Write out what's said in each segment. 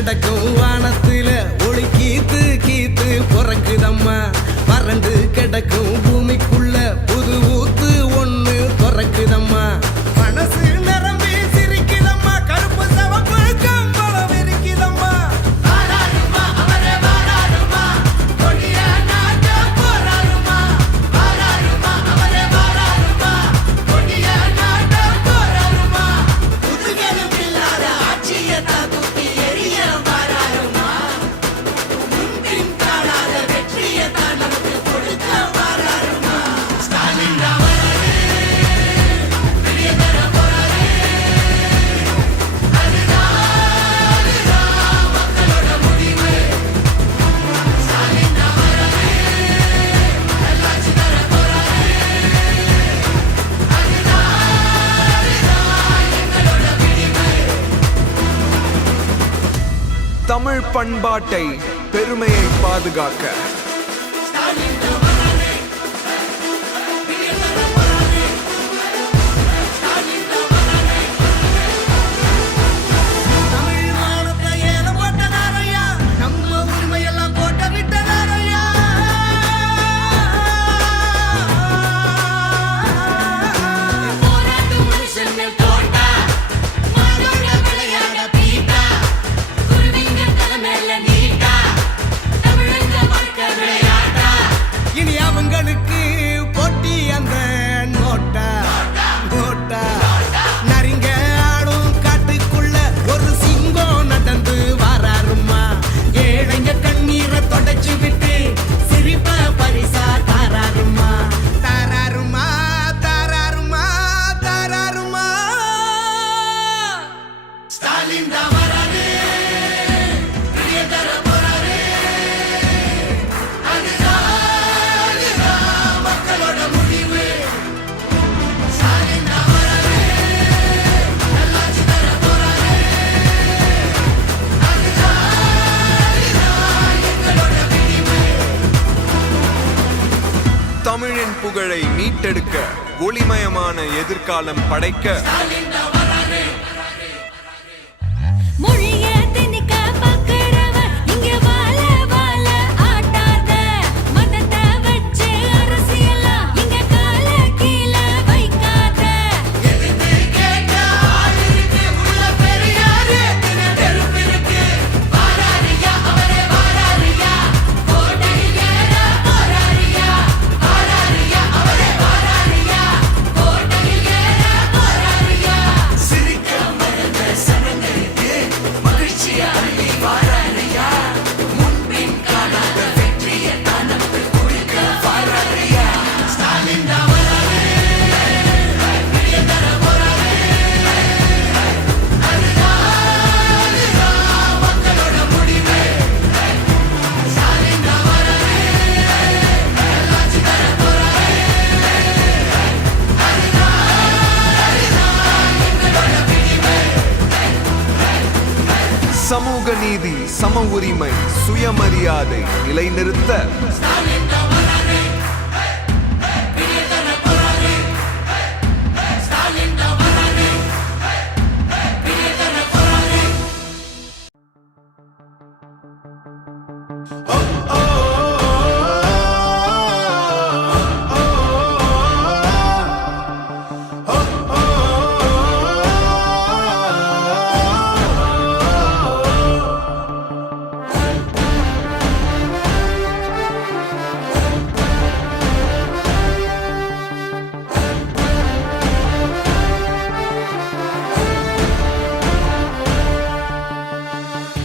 கிடக்கும் வானத்துல ஒளி கீத்து கீத்து பிறக்குதம்மா. வறண்டு கிடக்கும் பூமிக்குள்ள புது ஊத்து ஒண்ணு பிறக்குதம்மா. மனசு நிரம்பி சிரிக்குதம்மா, கருப்பு சவப்பு கம்பளம் இருக்குதம்மா. வாராருமா அவரே வாராருமா, கொடிய நாட்ட போராருமா. வாராருமா அவரே வாராருமா, கொடிய நாட்ட போராருமா. புதுகலும் இல்லாத ஆட்சியத்தான் தூக்கி எரிய வாராருமா. முன்பின் காணாத வெற்றியத்தான் நமக்கு கொடுக்க வாராருமா. ஸ்டாலின் வராரு, பெரிய தர போறாரு. அதுதான் மக்களோட முடிவு. ஸ்டாலின் வராரு, நல்லாட்சி தர போறாரு. அதுதான் எங்களோட விடிவு. தமிழ் பண்பாட்டை பெருமையை பாதுகாக்க தமிழ் மானத்தை ஏலம் போட்டதாரையா, நம்ம உரிமையெல்லாம் போட்ட விட்டதாரையா. போராட்டம் மனுஷன் மேல் தோட்டா, மாடோட விளையாட பீட்டா, குருவிங்க தலை மேல நீட்டா, தமிழங்க வாழ்க்கை விளையாட்டா. இனி அவங்களுக்கு போட்டி அந்த நோட்டா நோட்டா. நரிங்க ஆடும் காட்டுக்குள்ள ஒரு சிங்கம் நடந்து வாராருமா. ஏழைங்க கண்ணீரை தொடச்சு விட்டு சிரிப்ப பரிசா தாராருமா. தாராருமா தாராருமா தாராருமா. ஸ்டாலின் தான் வராரு, பெரிய தர போறாரு. அதுதான் மக்களோட முடிவு. ஸ்டாலின் தான் வராரு, நல்லாட்சி தர போறாரு. அதுதான் எங்களோட விடிவு. தமிழின் புகழை மீட்டெடுக்க ஒளிமயமான எதிர்காலம் படைக்க மொழிய திணிக்க பார்க்கிறவ இங்க வாழ வாழ ஆட்டாத. மதத்தை வச்சு அரசியலா இங்க கால கீழ வைக்காத. எதிர்த்து கேட்க ஆள் இருக்கு, உள்ள பெரியாரு நெருப்பு இருக்கு. வாராரியா அவரே வாராரியா, கோட்டையில் ஏற போறாரியா. வாராரியா அவரே வாராரியா, கோட்டையில் ஏற போறாரியா. சிரிக்க மறந்த சனங்களுக்கு மகிழ்ச்சியா அள்ளி வாராரியா. முன்பின் காணாத வெற்றியை தான் நமக்கு கொடுக்க வாராரியா. ஸ்டாலின் தான் வராரு, பெரிய தர போறாரு. அதுதான் மக்களோட முடிவு. ஸ்டாலின் தான் வராரு, நல்லாட்சி தர போறாரு. அதுதான் எங்களோட விடிவு. சமூக நீதி, சம உரிமை, சுயமரியாதை நிலைநிறுத்த ஸ்டாலின் தான் வராரு, பெரிய தர போறாரு. ஸ்டாலின் தான் வராரு, பெரிய தர போறாரு.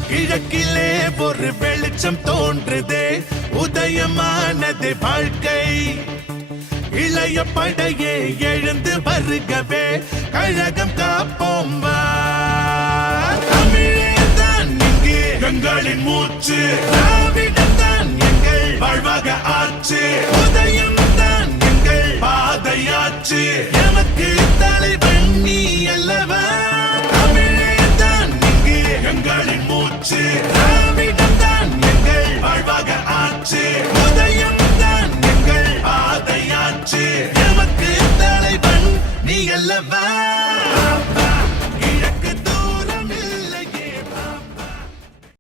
கிழக்கிலே ஒரு வெளிச்சம் தோன்றுதே, உதயமானது வாழ்க்கை. இளைய படையே எழுந்து வருகவே, கழகம் காப்போம் வா. தமிழே தான் இங்கே எங்களின் மூச்சு.